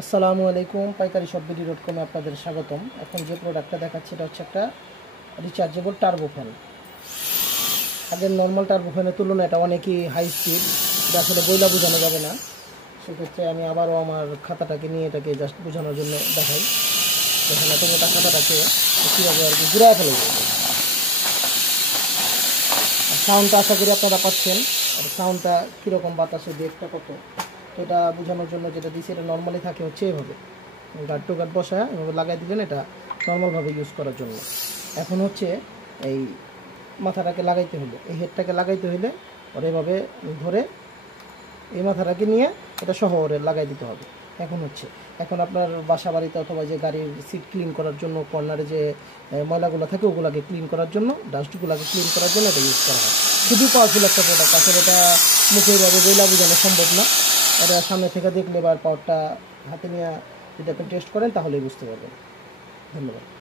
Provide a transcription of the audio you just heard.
আসসালামু আলাইকুম, পাইকারি শপ বিডি.com-এ আপনাদের স্বাগতম। এখন যে প্রোডাক্টটা দেখাচ্ছি এটা হচ্ছে একটা রিচার্জেবল টার্বো ফ্যান। আগের নর্মাল টার্বো ফ্যানের তুলনায় এটা অনেকই হাই স্পিড, এটা আসলে বইলা বোঝানো যাবে না। সেক্ষেত্রে আমি আবারও আমার খাতাটাকে নিয়ে এটাকে জাস্ট বোঝানোর জন্য দেখাই। দেখেন এত মোটা খাতাটাকে কীভাবে আর কি ঘুরায় ফেলে যাবে। সাউন্ডটা আশা করি আপনারা পাচ্ছেন, আর সাউন্ডটা কীরকম বাতাসে বেগটা কত, এটা বোঝানোর জন্য যেটা দিয়েছি এটা নর্মালি থাকে হচ্ছে এভাবে গার্ড টু গার্ড বসা এভাবে লাগাই দিলেন, এটা নর্মালভাবে ইউজ করার জন্য। এখন হচ্ছে এই মাথাটাকে লাগাইতে হলে, এই হেডটাকে লাগাইতে হলে ওর এভাবে ধরে এই মাথাটাকে নিয়ে এটা সহ ওরে লাগাই দিতে হবে। এখন আপনার বাসা বাড়িতে অথবা যে গাড়ির সিট ক্লিন করার জন্য কর্নারে যে ময়লাগুলো থাকে ওগুলোকে ক্লিন করার জন্য, ডাস্টগুলোকে ক্লিন করার জন্য এটা ইউজ করা হয়। খুবই পাওয়ারফুল একটা প্রোডাক্ট, আসলে এটা মুখে এভাবে বইলা বোঝানো সম্ভব না। এটা সামনে থেকে দেখলে বা পাওয়ারটা হাতে নিয়ে যদি আপনি টেস্ট করেন তাহলেই বুঝতে পারবেন। ধন্যবাদ।